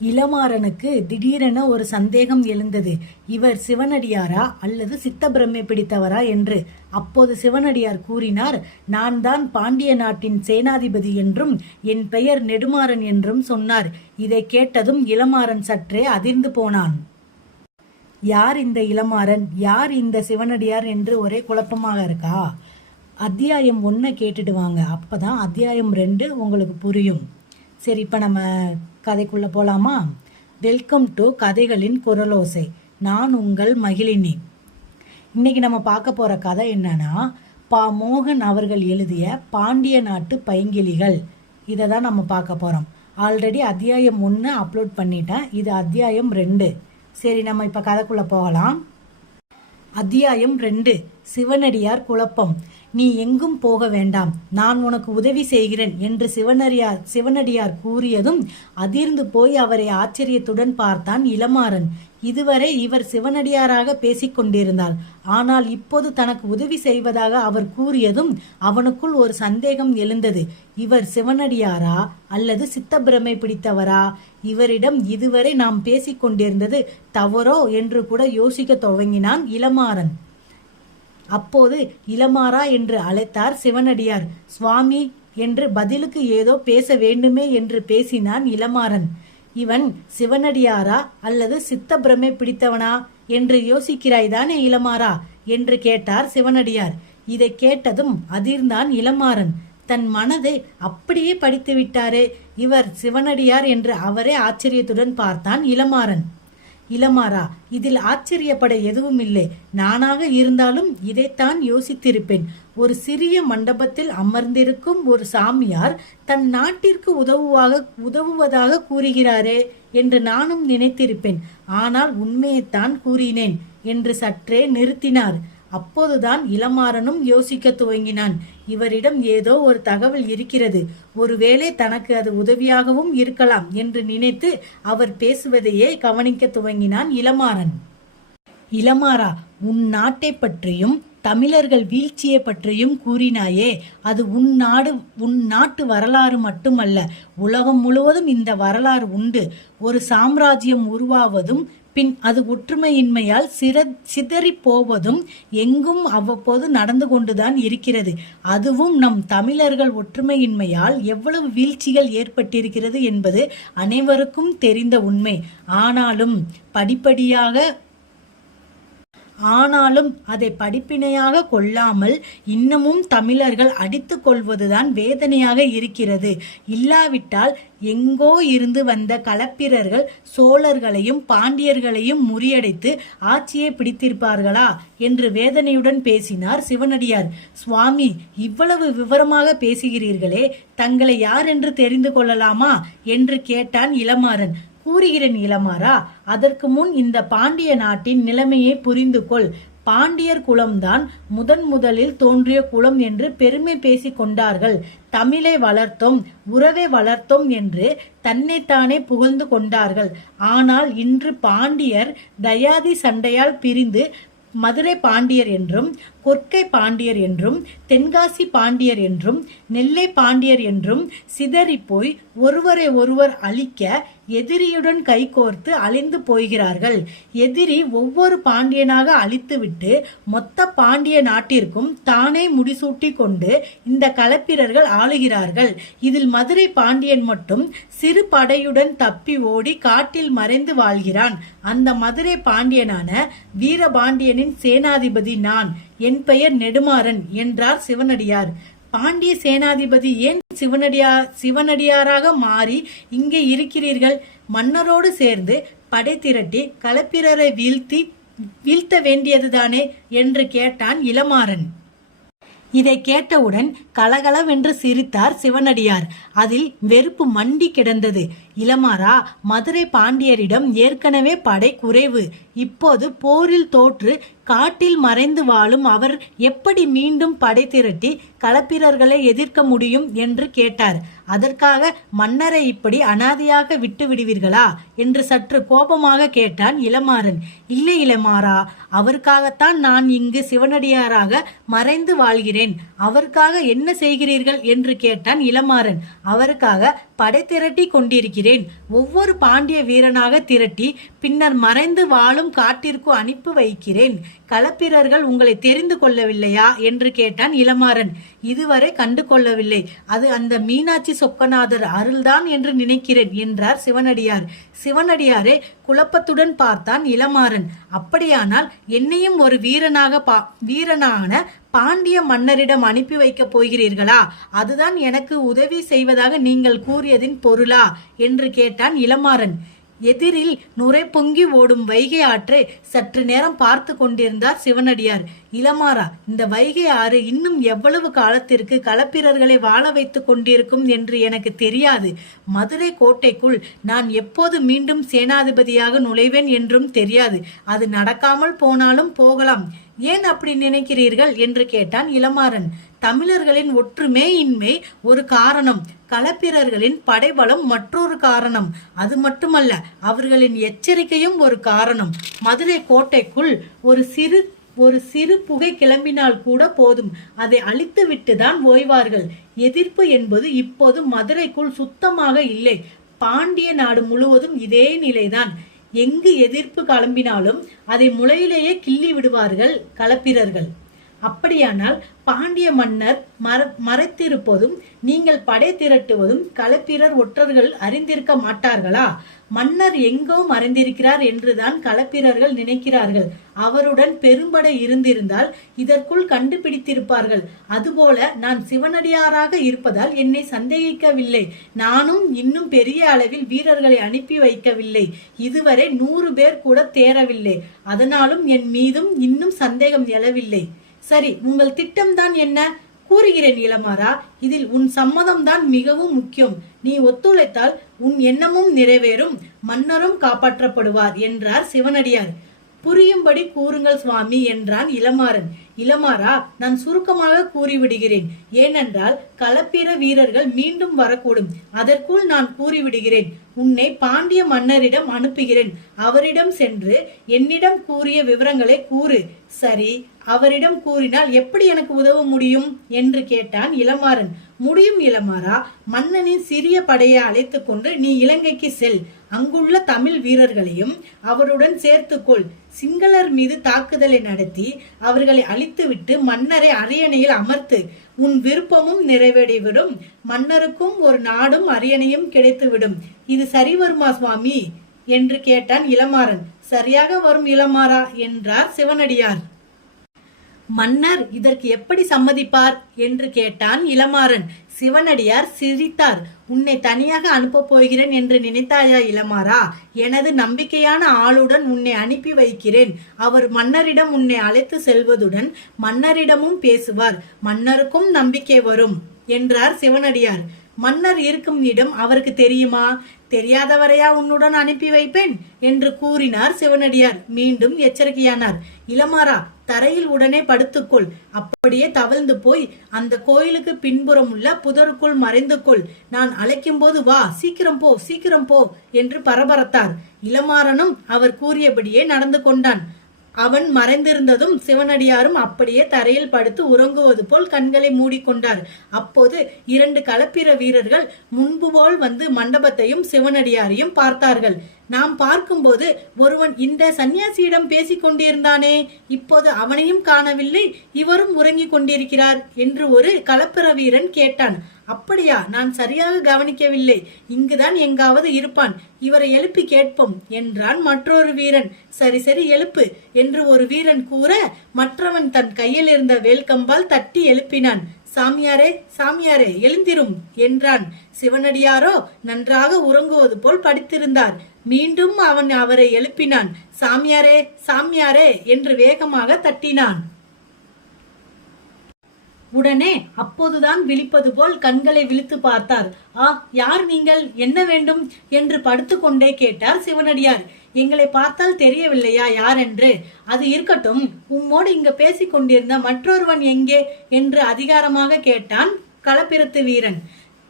இளமாறனுக்கு திடீரென ஒரு சந்தேகம் எழுந்தது. இவர் சிவனடியாரா அல்லது சித்தப்பிரமை பிடித்தவரா என்று. அப்போது சிவனடியார் கூறினார் நான் தான் பாண்டிய நாட்டின் சேனாதிபதி என்றும் என் பெயர் நெடுமாறன் என்றும் சொன்னார். இதை கேட்டதும் இளமாறன் சற்றே அதிர்ந்து போனான். யார் இந்த இளமாறன்? யார் இந்த சிவனடியார் என்று ஒரே குழப்பமாக இருக்கா? அத்தியாயம் ஒன்றை கேட்டுட்டு வாங்க. அப்பதான் அத்தியாயம் ரெண்டு உங்களுக்கு புரியும். சரி இப்போ நம்ம கதைக்குள்ளே போகலாமா வெல்கம் டு கதைகளின் குரலோசை. நான் உங்கள் மகிழினி. இன்னைக்கு நம்ம பார்க்க போகிற கதை என்னன்னா பா மோகன் அவர்கள் எழுதிய பாண்டிய நாட்டு பைங்கிளிகள் இதை தான் நம்ம பார்க்க போகிறோம் ஆல்ரெடி அத்தியாயம் ஒன்று அப்லோட் பண்ணிட்டேன். இது அத்தியாயம் ரெண்டு. சரி நம்ம இப்போ கதைக்குள்ளே போகலாம். அத்தியாயம் ரெண்டு. சிவனடியார் குழப்பம். நீ எங்கும் போக வேண்டாம். நான் உனக்கு உதவி செய்கிறேன் என்று சிவனடியார் சிவனடியார் கூறியதும் அதிர்ந்து போய் அவரை ஆச்சரியத்துடன் பார்த்தான் இளமாறன். இதுவரை இவர் சிவனடியாராக பேசிக்கொண்டிருந்தார். ஆனால் இப்போது தனக்கு உதவி செய்வதாக அவர் கூறியதும் அவனுக்குள் ஒரு சந்தேகம் எழுந்தது. இவர் சிவனடியாரா அல்லது சித்தப்பிரமை பிடித்தவரா? இவரிடம் இதுவரை நாம் பேசிக் கொண்டிருந்தது தவறோ என்று கூட யோசிக்க துவங்கினான் இளமாறன். அப்போது இளமாறா என்று அழைத்தார் சிவனடியார். சுவாமி என்று பதிலுக்கு ஏதோ பேச வேண்டுமே என்று பேசினான் இளமாறன். இவன் சிவனடியாரா அல்லது சித்தப்பிரமை பிடித்தவனா? என்று யோசிக்கிறாய்தானே இளமாறா? என்று கேட்டார் சிவனடியார். இதை கேட்டதும் அதிர்ந்தான் இளமாறன். தன் மனதை அப்படியே படித்து விட்டாரே இவர் சிவனடியார் என்று அவரே ஆச்சரியத்துடன் பார்த்தான் இளமாறன். இளமாறா இதில் ஆச்சரியப்பட எதுவும் இல்லை நானாக இருந்தாலும் இதைத்தான் யோசித்திருப்பேன். ஒரு சிறிய மண்டபத்தில் அமர்ந்திருக்கும் ஒரு சாமியார் தன் நாட்டிற்கு உதவுவாக உதவுவதாக கூறுகிறாரே என்று நானும் நினைத்திருப்பேன். ஆனால் உண்மையைத்தான் கூறினேன் என்று சற்றே நிறுத்தினார். அப்போதுதான் இளமாறனும் யோசிக்க துவங்கினான். இவரிடம் ஏதோ ஒரு தகவல் இருக்கிறது. ஒருவேளை தனக்கு அது உதவியாகவும் இருக்கலாம் என்று நினைத்து அவர் பேசுவதையே கவனிக்க துவங்கினான் இளமாறன். இளமாறா உன் நாட்டை பற்றியும் தமிழர்கள் வீழ்ச்சியை பற்றியும் கூறினாயே அது உன் நாடு உன் நாட்டு வரலாறு மட்டுமல்ல உலகம் முழுவதும் இந்த வரலாறு உண்டு. ஒரு சாம்ராஜ்யம் உருவாவதும் பின் அது ஒற்றுமையின்மையால் சிற சிதறி போவதும் எங்கும் அவ்வப்போது நடந்து கொண்டுதான் இருக்கிறது. அதுவும் நம் தமிழர்கள் ஒற்றுமையின்மையால் எவ்வளவு வீழ்ச்சிகள் ஏற்பட்டிருக்கிறது என்பது அனைவருக்கும் தெரிந்த உண்மை. ஆனாலும் படிப்படியாக ஆனாலும் அதை படிப்பினையாக கொள்ளாமல் இன்னமும் தமிழர்கள் அடித்து கொள்வதுதான் வேதனையாக இருக்கிறது. இல்லாவிட்டால் எங்கோ இருந்து வந்த களப்பிரர்கள் சோழர்களையும் பாண்டியர்களையும் முறியடித்து ஆட்சியை பிடித்திருப்பார்களா என்று வேதனையுடன் பேசினார் சிவனடியார். சுவாமி இவ்வளவு விவரமாக பேசுகிறீர்களே தங்களை யார் என்று தெரிந்து கொள்ளலாமா? என்று கேட்டான் இளமாறன். கூறுகிறேன் இளமாரா அதற்கு முன் இந்த பாண்டிய நாட்டின் நிலைமையை புரிந்து கொள். பாண்டியர் குலம்தான் முதன் முதலில் தோன்றிய குலம் என்று பெருமை பேசிக் கொண்டார்கள். தமிழை வளர்த்தோம் உறவை வளர்த்தோம் என்று தன்னைத்தானே புகழ்ந்து கொண்டார்கள். ஆனால் இன்று பாண்டியர் தயாதி சண்டையால் பிரிந்து மதுரை பாண்டியர் என்றும் கொற்கை பாண்டியர் என்றும் தென்காசி பாண்டியர் என்றும் நெல்லை பாண்டியர் என்றும் சிதறிப்போய் ஒருவரை ஒருவர் அழிக்க எதிரியுடன் கைகோர்த்து அழிந்து போகிறார்கள். எதிரி ஒவ்வொரு பாண்டியனாக அழித்துவிட்டு மொத்த பாண்டிய நாட்டிற்கும் தானே முடிசூட்டி கொண்டு இந்த களப்பிரர்கள் ஆளுகிறார்கள். இதில் மதுரை பாண்டியன் மட்டும் சிறு படையுடன் தப்பி ஓடி காட்டில் மறைந்து வாழ்கிறான். அந்த மதுரை பாண்டியனான வீரபாண்டியனின் சேனாதிபதி நான். என் பெயர் நெடுமாறன் என்றார் சிவனடியார். பாண்டிய சேனாதிபதி ஏன் சிவனடியா சிவனடியாராக மாறி இங்கே இருக்கிறீர்கள்? மன்னரோடு சேர்ந்து படை திரட்டி களப்பிரரை வீழ்த்தி வீழ்த்த வேண்டியதுதானே என்று கேட்டான் இளமாறன். இதை கேட்டவுடன் கலகலவென்று சிரித்தார் சிவனடியார். அதில் வெறுப்பு மண்டி கிடந்தது. இளமாரா மதுரை பாண்டியரிடம் ஏற்கனவே படை குறைவு. இப்போது போரில் தோற்று காட்டில் மறைந்து வாழும் அவர் எப்படி மீண்டும் படை திரட்டி களப்பிரர்களை எதிர்க்க முடியும் என்று கேட்டார். அதற்காக மன்னரை இப்படி அனாதையாக விட்டு விடுவீர்களா? என்று சற்று கோபமாக கேட்டான் இளமாறன். இல்லை இளமாறா அவருக்காகத்தான் நான் இங்கு சிவனடியாராக மறைந்து வாழ்கிறேன். அவருக்காக என்ன செய்கிறீர்கள்? என்று கேட்டான் இளமாறன். அவருக்காக படை திரட்டி கொண்டிருக்கிறேன். ஒவ்வொரு பாண்டிய வீரனாக திரட்டி பின்னர் மறைந்து வாழும் காட்டிற்கு அனுப்பி வைக்கிறேன். களப்பிரர்கள் உங்களை தெரிந்து கொள்ளவில்லையா? என்று கேட்டான் இளமாறன். இதுவரை கண்டு கொள்ளவில்லை. அது அந்த மீனாட்சி சொக்கநாதர் அருள்தான் என்று நினைக்கிறேன் என்றார் சிவனடியார். சிவனடியாரே குழப்பத்துடன் பார்த்தான் இளமாறன். அப்படியானால் என்னையும் ஒரு வீரனாக பா வீரனான பாண்டிய மன்னரிடம் அனுப்பி வைக்கப் போகிறீர்களா? அதுதான் எனக்கு உதவி செய்வதாக நீங்கள் கூறியதின் பொருளா? என்று கேட்டான் இளமாறன். எதிரில் நுரை பொங்கி ஓடும் வைகை ஆற்றை சற்று நேரம் பார்த்து கொண்டிருந்தார் சிவனடியார். இளமாறா இந்த வைகை ஆறு இன்னும் எவ்வளவு காலத்திற்கு களப்பிரர்களை வாழ வைத்துக் கொண்டிருக்கும் என்று எனக்கு தெரியாது. மதுரை கோட்டைக்குள் நான் எப்போது மீண்டும் சேனாதிபதியாக நுழைவேன் என்றும் தெரியாது. அது நடக்காமல் போனாலும் போகலாம். ஏன் அப்படி நினைக்கிறீர்கள்? என்று கேட்டான் இளமாறன். தமிழர்களின் ஒற்றுமை இன்மை ஒரு காரணம். களப்பிரர்களின் படைபலம் மற்றொரு காரணம். அது மட்டுமல்ல அவர்களின் எச்சரிக்கையும் ஒரு காரணம். மதுரை கோட்டைக்குள் ஒரு சிறு ஒரு சிறு புகை கிளம்பினால் கூட போதும். அதை அழித்துவிட்டு தான் ஓய்வார்கள். எதிர்ப்பு என்பது இப்போது மதுரைக்குள் சுத்தமாக இல்லை. பாண்டிய நாடு முழுவதும் இதே நிலைதான். எங்கு எதிர்ப்பு கிளம்பினாலும் அதை முளையிலேயே கிள்ளி விடுவார்கள் களப்பிரர்கள். அப்படியானால் பாண்டிய மன்னர் மற மறைத்திருப்பதும் நீங்கள் படை திரட்டுவதும் களப்பிரர் ஒற்றர்கள் அறிந்திருக்க மாட்டார்களா? மன்னர் எங்கோ மறைந்திருக்கிறார் என்றுதான் களப்பிரர்கள் நினைக்கிறார்கள். அவருடன் பெரும்படை இருந்திருந்தால் இதற்குள் கண்டுபிடித்திருப்பார்கள். அதுபோல நான் சிவனடியாராக இருப்பதால் என்னை சந்தேகிக்கவில்லை. நானும் இன்னும் பெரிய அளவில் வீரர்களை அனுப்பி வைக்கவில்லை. இதுவரை நூறு பேர் கூட தேரவில்லை அதனாலும் என் மீதும் இன்னும் சந்தேகம் எழவில்லை. சரி உங்கள் திட்டம்தான் என்ன? கூறுகிறேன் இளமாரா இதில் உன் சம்மதம் தான் மிகவும் முக்கியம். நீ ஒத்துழைத்தால் உன் எண்ணமும் நிறைவேறும். மன்னரும் காப்பாற்றப்படுவார் என்றார் சிவனடியார். புரியும்படி கூறுங்கள் சுவாமி என்றான் இளமாறன். இளமாறா நான் சுருக்கமாக கூறிவிடுகிறேன். ஏனென்றால் களப்பிர வீரர்கள் மீண்டும் வரக்கூடும். அதற்குள் நான் கூறிவிடுகிறேன். உன்னை பாண்டிய மன்னரிடம் அனுப்புகிறேன். அவரிடம் சென்று என்னிடம் கூறிய விவரங்களை கூறு. சரி அவரிடம் கூறினால் எப்படி எனக்கு உதவ முடியும்? என்று கேட்டான் இளமாறன். முடியும் இளமாறா மன்னனின் சிறிய படையை அழைத்து கொண்டு நீ இலங்கைக்கு செல். அங்குள்ள தமிழ் வீரர்களையும் அவருடன் சேர்த்துக்கொள். சிங்களர் மீது தாக்குதலை நடத்தி அவர்களை அழித்துவிட்டு மன்னரை அரியணையில் அமர்த்து உன் விருப்பமும் நிறைவேறிவிடும். மன்னருக்கும் ஒரு நாடும் அரியணையும் கிடைத்துவிடும். இது சரி வருமா சுவாமி? என்று கேட்டான் இளமாறன். சரியாக வரும் இளமாறா என்றார் சிவனடியார். மன்னர் இதற்கு எப்படி சம்மதிப்பார் என்று கேட்டான் இளமாறன். சிவனடியார் சிரித்தார். உன்னை தனியாக அனுப்பப் போகிறேன் என்று நினைத்தாயா இளமாறா? எனது நம்பிக்கையான ஆளுடன் உன்னை அனுப்பி வைக்கிறேன். அவர் மன்னரிடம் உன்னை அழைத்து செல்வதுடன் மன்னரிடமும் பேசுவார். மன்னருக்கும் நம்பிக்கை வரும் என்றார் சிவனடியார். மன்னர் இருக்கும் இடம் அவருக்கு தெரியுமா? தெரியாதவரையா உன்னுடன் அனுப்பி வைப்பேன் என்று கூறினார் சிவனடியார். மீண்டும் எச்சரிக்கையானார். இளமாரா தரையில் உடனே படுத்துக்கொள். அப்படியே தவழ்ந்து போய் அந்த கோயிலுக்கு பின்புறம் உள்ள புதருக்குள் மறைந்து கொள். நான் அழைக்கும் போது வா சீக்கிரம் போ சீக்கிரம் போ என்று பரபரத்தார். இளமாறனும் அவர் கூறியபடியே நடந்து கொண்டான். அவன் மறைந்திருந்ததும் சிவனடியாரும் அப்படியே தரையில் படுத்து உறங்குவது போல் கண்களை மூடிக்கொண்டார். அப்போது இரண்டு கலப்பிர வீரர்கள் முன்பு போல் வந்து மண்டபத்தையும் சிவனடியாரையும் பார்த்தார்கள். நாம் பார்க்கும்போது ஒருவன் இந்த சன்னியாசியிடம் பேசிக் கொண்டிருந்தானே இப்போது அவனையும் காணவில்லை இவரும் உறங்கிக் கொண்டிருக்கிறார் என்று ஒரு கலப்பிர வீரன் கேட்டான். அப்படியா? நான் சரியாக கவனிக்கவில்லை. இங்குதான் எங்காவது இருப்பான். இவரை எழுப்பி கேட்போம் என்றான் மற்றொரு வீரன். சரி சரி எழுப்பு என்று ஒரு வீரன் கூற மற்றவன் தன் கையில் இருந்த வேல்கம்பால் தட்டி எழுப்பினான். சாமியாரே சாமியாரே எழுந்திரும் என்றான். சிவனடியாரோ நன்றாக உறங்குவது போல் படித்திருந்தார். மீண்டும் அவன் அவரை எழுப்பினான். சாமியாரே சாமியாரே என்று வேகமாக தட்டினான். உடனே அப்போதுதான் விழிப்பது போல் கண்களை விழித்து பார்த்தார். ஆ யார் நீங்கள்? என்ன வேண்டும்? என்று படுத்துக்கொண்டே கேட்டார் சிவனடியார். எங்களை பார்த்தால் தெரியவில்லையா? யார் என்று? அது இருக்கட்டும். உம்மோடு இங்கு பேசிக் கொண்டிருந்த மற்றொருவன் எங்கே? என்று அதிகாரமாக கேட்டான் களப்பிரத்து வீரன்.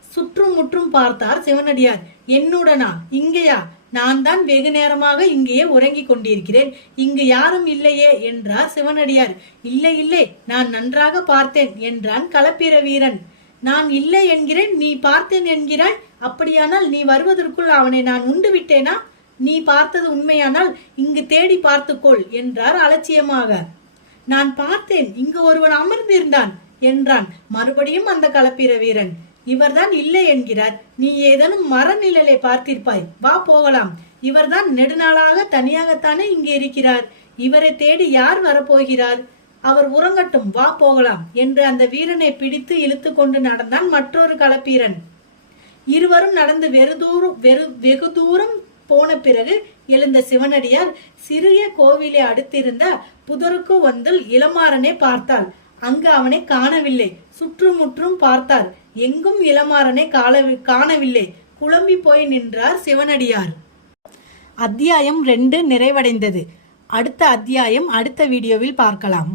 சுற்றும் முற்றும் பார்த்தார் சிவனடியார். என்னுடனா? இங்கேயா? நான் தான் வெகு நேரமாக இங்கேயே உறங்கிக் கொண்டிருக்கிறேன். இங்கு யாரும் இல்லையே என்றார் சிவனடியார். இல்லை இல்லை நான் நன்றாக பார்த்தேன் என்றான் களப்பிர வீரன் நான் இல்லை என்கிறேன் நீ பார்த்தேன் என்கிறாய். அப்படியானால் நீ வருவதற்குள் அவனை நான் உண்டு விட்டேனா நீ பார்த்தது உண்மையானால் இங்கு தேடி பார்த்துக்கொள் என்றார் அலட்சியமாக. நான் பார்த்தேன் இங்கு ஒருவன் அமர்ந்திருந்தான் என்றான் மறுபடியும் அந்த களப்பிர வீரன் இவர்தான் இல்லை என்கிறார். நீ ஏதேனும் மரநிழலை பார்த்திருப்பாய். வா போகலாம். இவர்தான் நெடுநாளாக தனியாகத்தானே இங்கே இருக்கிறார். இவரை தேடி யார் வரப்போகிறார்? அவர் உறங்கட்டும். வா போகலாம் என்று அந்த வீரனை பிடித்து இழுத்து கொண்டு நடந்தான் மற்றொரு களப்பீரன். இருவரும் நடந்து வெறு தூரம் வெறு வெகு தூரம் போன பிறகு எழுந்த சிவனடியார் சிறிய கோவிலை அடுத்திருந்த புதருக்கு வந்து இளமாறனை பார்த்தாள். அங்கு அவனை காணவில்லை. சுற்றுமுற்றும் பார்த்தார் எங்கும் இளமாறனை காணவில்லை. குழம்பி போய் நின்றார் சிவனடியார். அத்தியாயம் ரெண்டு நிறைவடைந்தது. அடுத்த அத்தியாயம் அடுத்த வீடியோவில் பார்க்கலாம்.